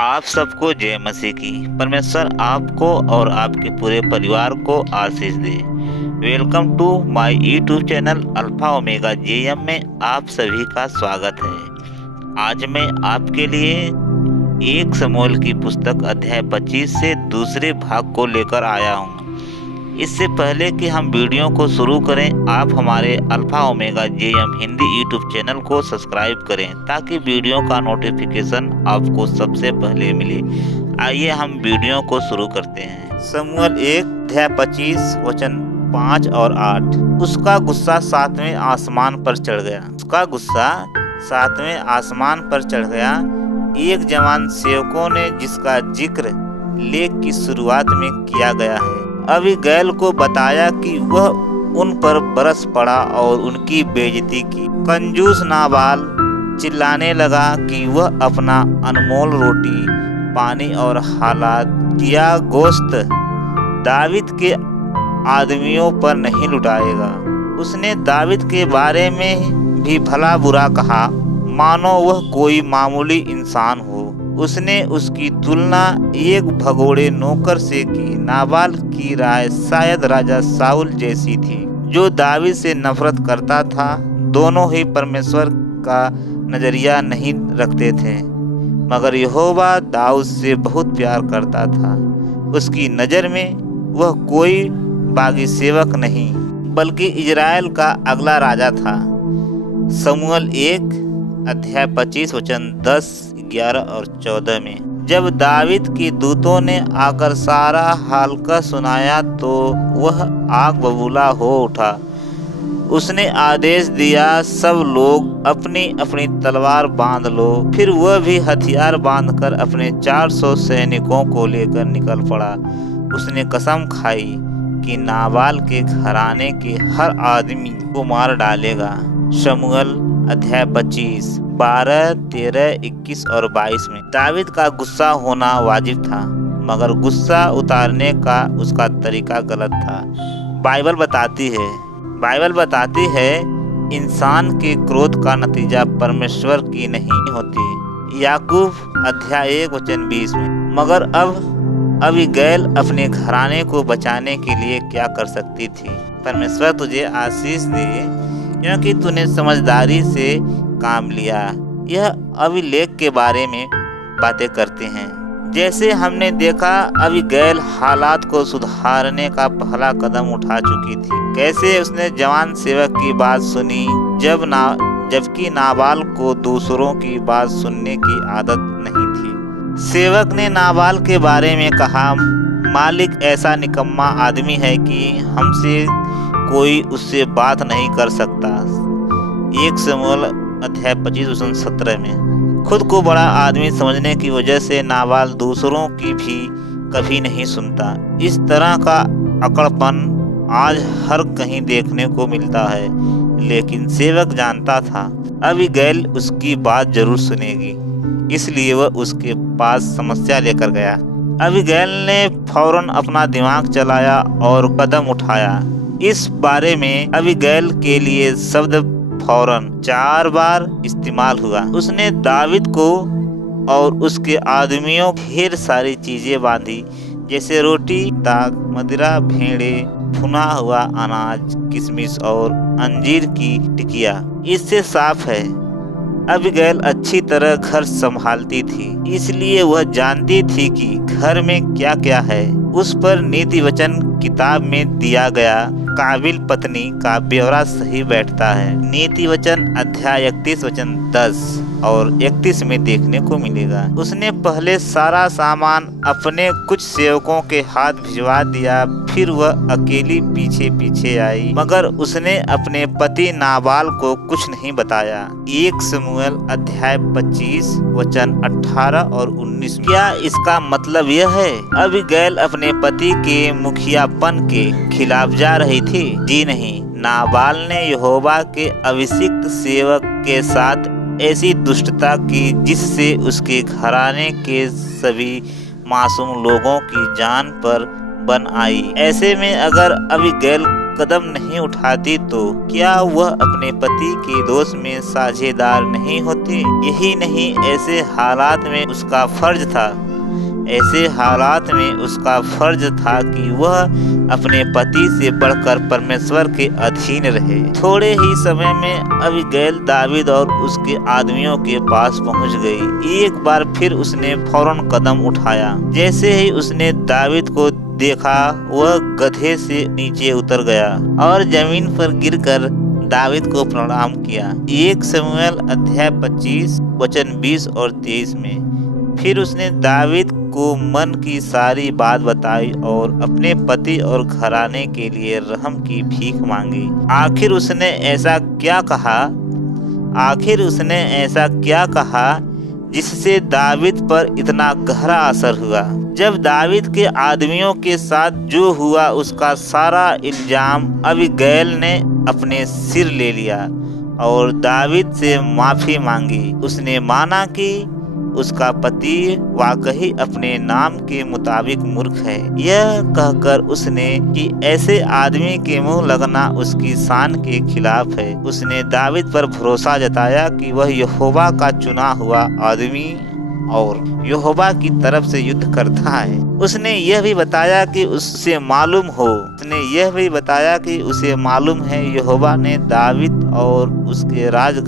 आप सबको जय मसीह की। परमेश्वर आपको और आपके पूरे परिवार को आशीष दे। Welcome to my YouTube channel alpha omega JM में आप सभी का स्वागत है। आज मैं आपके लिए 1 शमूएल की पुस्तक अध्याय 25 से दूसरे भाग को लेकर आया हूँ। इससे पहले कि हम वीडियो को शुरू करें, आप हमारे alpha omega JM Hindi YouTube channel को सब्सक्राइब करें ताकि वीडियो का नोटिफिकेशन आपको सबसे पहले मिले। आइए हम वीडियो को शुरू करते हैं। शमूएल 1 अध्याय 25 वचन 5 और 8। उसका गुस्सा 7वें आसमान पर चढ़ गया। एक जवान सेवकों ने जिसका जिक्र लेख की शुरुआत में किया गया है, अबीगैल को बताया कि वह उन पर बरस पड़ा और उनकी बेइज्जती की। कंजूस नाबाल चिल्लाने लगा कि वह अपना अनमोल रोटी, पानी और हालात किया गोश्त दाविद के आदमियों पर नहीं लुटाएगा। उसने दाविद के बारे में भी भला बुरा कहा, मानो वह कोई मामूली इंसान हो। उसने उसकी तुलना एक भगोड़े नौकर से की। नाबाल की राय शायद राजा साउल जैसी थी, जो दाविद से नफरत करता था। दोनों ही परमेश्वर का नजरिया नहीं रखते थे, मगर यहोवा दाऊद से बहुत प्यार करता था। उसकी नज़र में वह कोई बागी सेवक नहीं, बल्कि इजराइल का अगला राजा था। शमूएल 1 अध्याय 25 वचन 10, 11 और 14 में जब दाविद के दूतों ने आकर सारा हालका सुनाया तो वह आग बबूला हो उठा। उसने आदेश दिया, सब लोग अपनी अपनी तलवार बांध लो। फिर वह भी हथियार बांधकर अपने 400 सैनिकों को लेकर निकल पड़ा। उसने कसम खाई कि नाबाल के घराने के हर आदमी को मार डालेगा। शमूएल अध्याय 25 12, 13, 21 और 22 में दाविद का गुस्सा होना वाजिब था, मगर गुस्सा उतारने का उसका तरीका गलत था। बाइबल बताती है इंसान के क्रोध का नतीजा परमेश्वर की नहीं होती। याकूब अध्याय 1 वचन 20 में मगर अब अबीगैल अपने घराने को बचाने के लिए क्या कर सकती थी। परमेश्वर तुझे आशीष दे, क्योंकि तूने समझदारी से काम लिया। यह अबीलेख के बारे में बातें करते हैं। जैसे हमने देखा, अबीगैल हालात को सुधारने का पहला कदम उठा चुकी थी। कैसे उसने जवान सेवक की बात सुनी, जबकि नाबाल को दूसरों की बात सुनने की आदत नहीं थी। सेवक ने नाबाल के बारे में कहा, मालिक ऐसा निकम्मा आदमी है कि हमसे कोई उससे बात नहीं कर सकता। 1 शमूएल अध्याय 25 वचन 17 में खुद को बड़ा आदमी समझने की वजह से नाबाल दूसरों की भी कभी नहीं सुनता। इस तरह का अकड़पन आज हर कहीं देखने को मिलता है, लेकिन सेवक जानता था अबीगैल उसकी बात जरूर सुनेगी, इसलिए वह उसके पास समस्या लेकर गया। अबीगैल ने फौरन अपना दिमाग चलाया और कदम उठाया। इस बारे में अबीगैल के लिए शब्द फौरन 4 बार इस्तेमाल हुआ। उसने दाविद को और उसके आदमियों ढेर सारी चीजें बांधी, जैसे रोटी, दाग, मदिरा, भेड़े, भुना हुआ अनाज, किशमिश और अंजीर की टिकिया। इससे साफ है अबीगैल अच्छी तरह घर संभालती थी, इसलिए वह जानती थी कि घर में क्या क्या है। उस पर नीति वचन किताब में दिया गया काबिल पत्नी का ब्यौरा सही बैठता है। नीति वचन अध्याय 31 वचन 10 और 31 में देखने को मिलेगा। उसने पहले सारा सामान अपने कुछ सेवकों के हाथ भिजवा दिया, फिर वह अकेली पीछे पीछे आई, मगर उसने अपने पति नाबाल को कुछ नहीं बताया। 1 शमूएल अध्याय 25 वचन 18 और 19। क्या इसका मतलब यह है अबीगैल अपने पति के मुखियापन के खिलाफ जा रही थी? जी नहीं, नाबाल ने यहोवा के अभिषिक्त सेवक के साथ ऐसी दुष्टता की जिससे उसके घराने के सभी मासूम लोगों की जान पर बन आई। ऐसे में अगर अबीगैल कदम नहीं उठाती तो क्या वह अपने पति के दोष में साझेदार नहीं होती? यही नहीं, ऐसे हालात में उसका फर्ज था कि वह अपने पति से बढ़कर परमेश्वर के अधीन रहे। थोड़े ही समय में अबीगैल दावीद और उसके आदमियों के पास पहुंच गई। एक बार फिर उसने फौरन कदम उठाया। जैसे ही उसने दावीद को देखा, वह गधे से नीचे उतर गया और जमीन पर गिरकर दावीद को प्रणाम किया। 1 शमूएल अध्याय 25 वचन 20 और 23 में। फिर उसने दावीद को मन की सारी बात बताई और अपने पति और घराने के लिए रहम की भीख मांगी। आखिर उसने ऐसा क्या कहा जिससे दावीद पर इतना गहरा असर हुआ। जब दावीद के आदमियों के साथ जो हुआ, उसका सारा इल्जाम अबीगैल ने अपने सिर ले लिया और दावीद से माफी मांगी। उसने माना कि उसका पति वाकई अपने नाम के मुताबिक मूर्ख है। यह कहकर उसने कि ऐसे आदमी के मुंह लगना उसकी शान के खिलाफ है। उसने दावीद पर भरोसा जताया कि वह यहोवा का चुना हुआ आदमी और यहोवा की तरफ से युद्ध करता है। उसने यह भी बताया कि उसे मालूम है यहोवा ने दावीद और उसके राज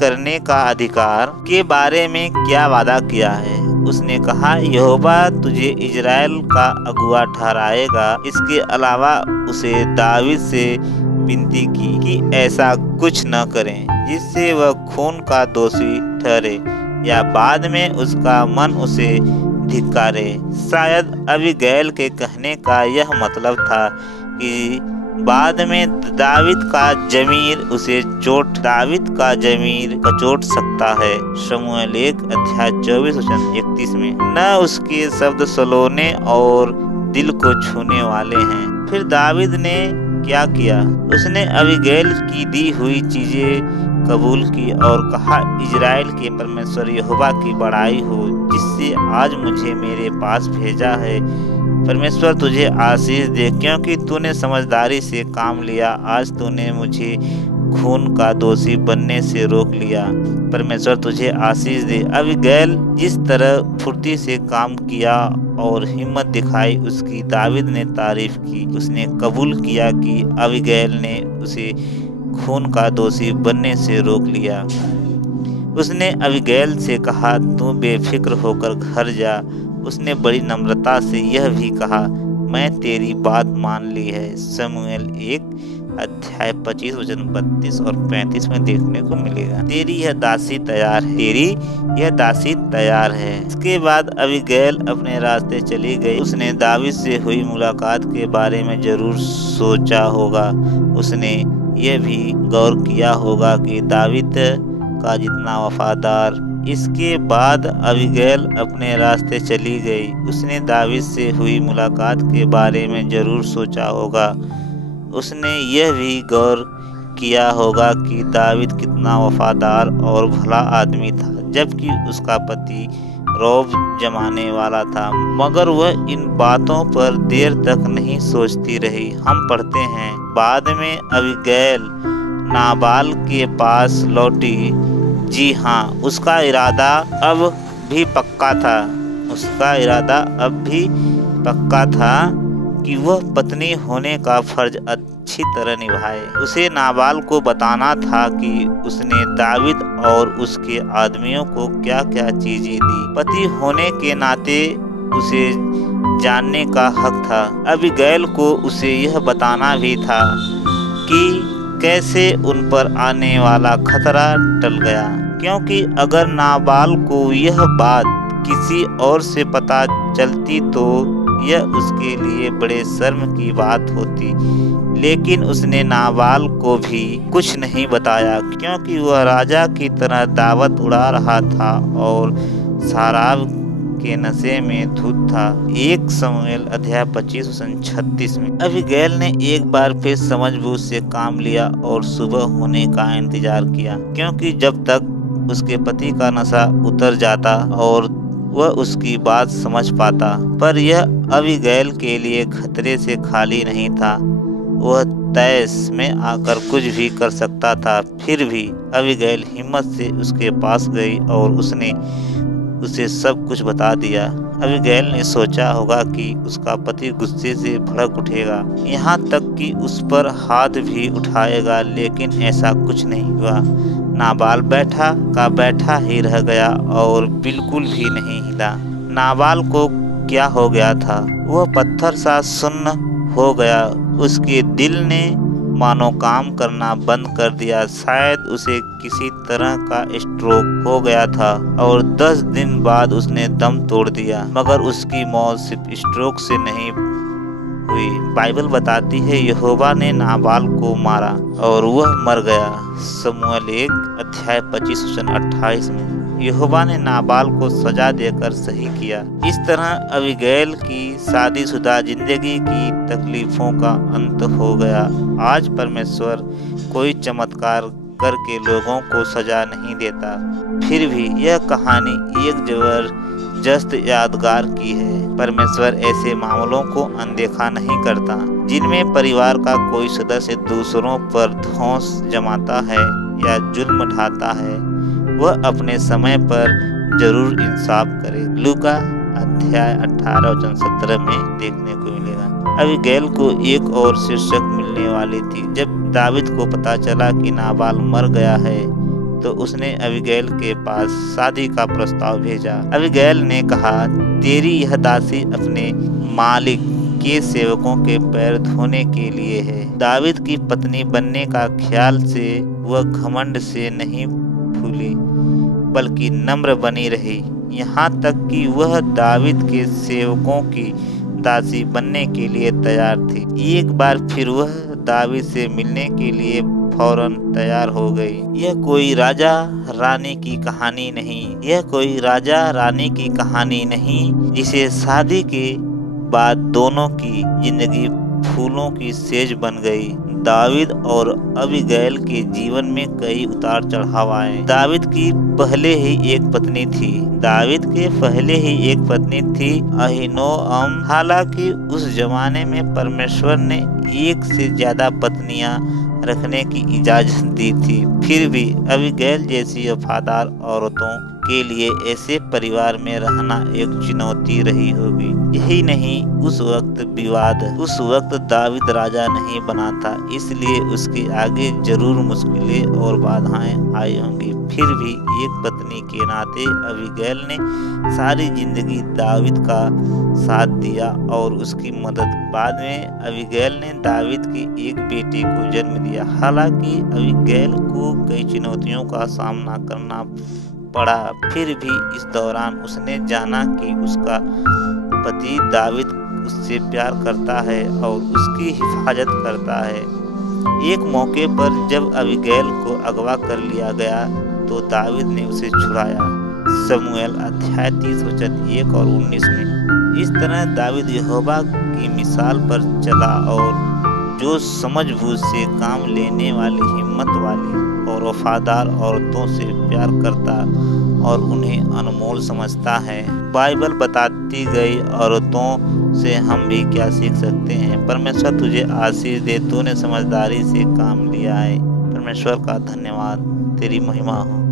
करने का अधिकार के बारे में क्या वादा किया है। उसने कहा, यहोवा तुझे इजराइल का अगुआ ठहराएगा। इसके अलावा उसे दावीद से विनती की कि ऐसा कुछ न करें जिससे वह खून का दोषी ठहरे या बाद में उसका मन उसे धिक्कारे। शायद अबीगैल के कहने का यह मतलब था कि बाद में दावीद का जमीर कचोट सकता है। शमूएल 1 अध्याय 24 वचन 31 में। न उसके शब्द सलोने और दिल को छूने वाले हैं। फिर दावीद ने क्या किया? उसने अबीगैल की दी हुई चीजें कबूल की और कहा, इजराइल के परमेश्वर यहोवा की बड़ाई हो, जिससे आज मुझे मेरे पास भेजा है। परमेश्वर तुझे आशीष दे, क्योंकि तूने समझदारी से काम लिया। आज तूने मुझे खून का दोषी बनने से रोक लिया। परमेश्वर तुझे आशीष दे। अबीगैल जिस तरह फुर्ती से काम किया और हिम्मत दिखाई, उसकी दावीद ने तारीफ की। उसने कबूल किया कि अबीगैल ने उसे खून का दोषी बनने से रोक लिया। उसने अबीगैल से कहा, तू बेफिक्र होकर घर जा। उसने बड़ी नम्रता से यह भी कहा, मैं तेरी बात मान ली है। शमूएल 1 अध्याय 25 वचन 32 और 35 में देखने को मिलेगा। तेरी यह दासी तैयार है। इसके बाद अबीगैल अपने रास्ते चली गई। उसने दावीद से हुई मुलाकात के बारे में जरूर सोचा होगा। उसने यह भी गौर किया होगा कि दावीद का जितना वफादार। इसके बाद अबीगैल अपने रास्ते चली गई। उसने दावीद से हुई मुलाकात के बारे में जरूर सोचा होगा। उसने यह भी गौर किया होगा कि दावीद कितना वफादार और भला आदमी था, जबकि उसका पति रौब जमाने वाला था। मगर वह इन बातों पर देर तक नहीं सोचती रही। हम पढ़ते हैं, बाद में अबीगैल नाबाल के पास लौटी। जी हाँ, उसका इरादा अब भी पक्का था कि वह पत्नी होने का फर्ज अच्छी तरह निभाए। उसे नाबाल को बताना था कि उसने दावीद और उसके आदमियों को क्या क्या चीजें दी। पति होने के नाते उसे जानने का हक था। अबीगैल को उसे यह बताना भी था कि कैसे उन पर आने वाला खतरा टल गया, क्योंकि अगर नाबाल को यह बात किसी और से पता चलती तो यह उसके लिए बड़े शर्म की बात होती। लेकिन उसने नाबाल को भी कुछ नहीं बताया, क्योंकि वह राजा की तरह दावत उड़ा रहा था और शराब के नशे में धुत था। 1 शमूएल अध्याय 25 वचन 36 में। अबीगैल ने एक बार फिर समझबूझ से काम लिया और सुबह होने का इंतजार किया, क्योंकि जब तक उसके पति का नशा उतर जाता और वह उसकी बात समझ पाता। पर यह अबीगैल के लिए खतरे से खाली नहीं था। वह तैश में आकर कुछ भी कर सकता था। फिर भी अबीगैल हिम्मत से उसके पास गई और उसने उसे सब कुछ बता दिया। अबीगैल ने सोचा होगा कि उसका पति गुस्से से भड़क उठेगा, यहाँ तक कि उस पर हाथ भी उठाएगा, लेकिन ऐसा कुछ नहीं हुआ। नाबाल बैठा का बैठा ही रह गया और बिल्कुल भी नहीं हिला। नाबाल को क्या हो गया था? वह पत्थर सा सुन्न हो गया। उसके दिल ने मानो काम करना बंद कर दिया। शायद उसे किसी तरह का स्ट्रोक हो गया था और 10 दिन बाद उसने दम तोड़ दिया। मगर उसकी मौत सिर्फ स्ट्रोक से नहीं हुई। बाइबल बताती है यहोवा ने नाबाल को मारा और वह मर गया। शमूएल 1 अध्याय 25-28 में यहोवा ने नाबाल को सजा देकर सही किया। इस तरह अबीगैल की शादीशुदा जिंदगी की तकलीफों का अंत हो गया। आज परमेश्वर कोई चमत्कार करके लोगों को सजा नहीं देता। फिर भी यह कहानी एक जबरदस्त यादगार की है। परमेश्वर ऐसे मामलों को अनदेखा नहीं करता जिनमें परिवार का कोई सदस्य दूसरों पर धौंस जमाता है या जुल्म ढाता है। वह अपने समय पर जरूर इंसाफ करे। लूका अध्याय 18-17 में देखने को मिलेगा। अबीगैल को एक और शीर्षक मिलने वाली थी। जब दावीद को पता चला कि नाबाल मर गया है तो उसने अबीगैल के पास शादी का प्रस्ताव भेजा। अबीगैल ने कहा, तेरी यह दासी अपने मालिक के सेवकों के पैर धोने के लिए है। दावीद की पत्नी बनने का ख्याल से वह घमंड से नहीं फूली बल्कि नम्र बनी रही, यहाँ तक कि वह दावीद के सेवकों की दासी बनने के लिए तैयार थी। एक बार फिर वह दावीद से मिलने के लिए फौरन तैयार हो गई। यह कोई राजा रानी की कहानी नहीं, यह कोई राजा रानी की कहानी नहीं जिसे शादी के बाद दोनों की जिंदगी फूलों की सेज बन गई। दावीद और अबीगैल के जीवन में कई उतार चढ़ाव आए। दावीद के पहले ही एक पत्नी थी अहीनोअम। हालांकि उस जमाने में परमेश्वर ने एक से ज्यादा पत्नियां रखने की इजाजत दी थी। फिर भी अबीगैल जैसी वफादार औरतों के लिए ऐसे परिवार में रहना एक चुनौती रही होगी। यही नहीं, उस वक्त दावीद राजा नहीं बना था, इसलिए उसके आगे जरूर मुश्किलें और बाधाएं आई होंगी। फिर भी एक पत्नी के नाते अबीगैल ने सारी जिंदगी दावीद का साथ दिया और उसकी मदद। बाद में अबीगैल ने दावीद की एक बेटी को जन्म दिया। हालांकि अबीगैल को कई चुनौतियों का सामना करना पड़ा, फिर भी इस दौरान उसने जाना कि उसका पति दावीद उससे प्यार करता है और उसकी हिफाजत करता है। एक मौके पर जब अबीगैल को अगवा कर लिया गया तो दावीद ने उसे छुड़ाया। शमूएल अध्याय 30-1-19 में। इस तरह दावीद यहोवा की मिसाल पर चला और जो समझबूझ से काम लेने वाली, हिम्मत वाली और वफादार औरतों से प्यार करता और उन्हें अनमोल समझता है। बाइबल बताती गई औरतों से हम भी क्या सीख सकते हैं? परमेश्वर तुझे आशीष दे, तूने समझदारी से काम लिया है। परमेश्वर का धन्यवाद। तेरी महिमा हो।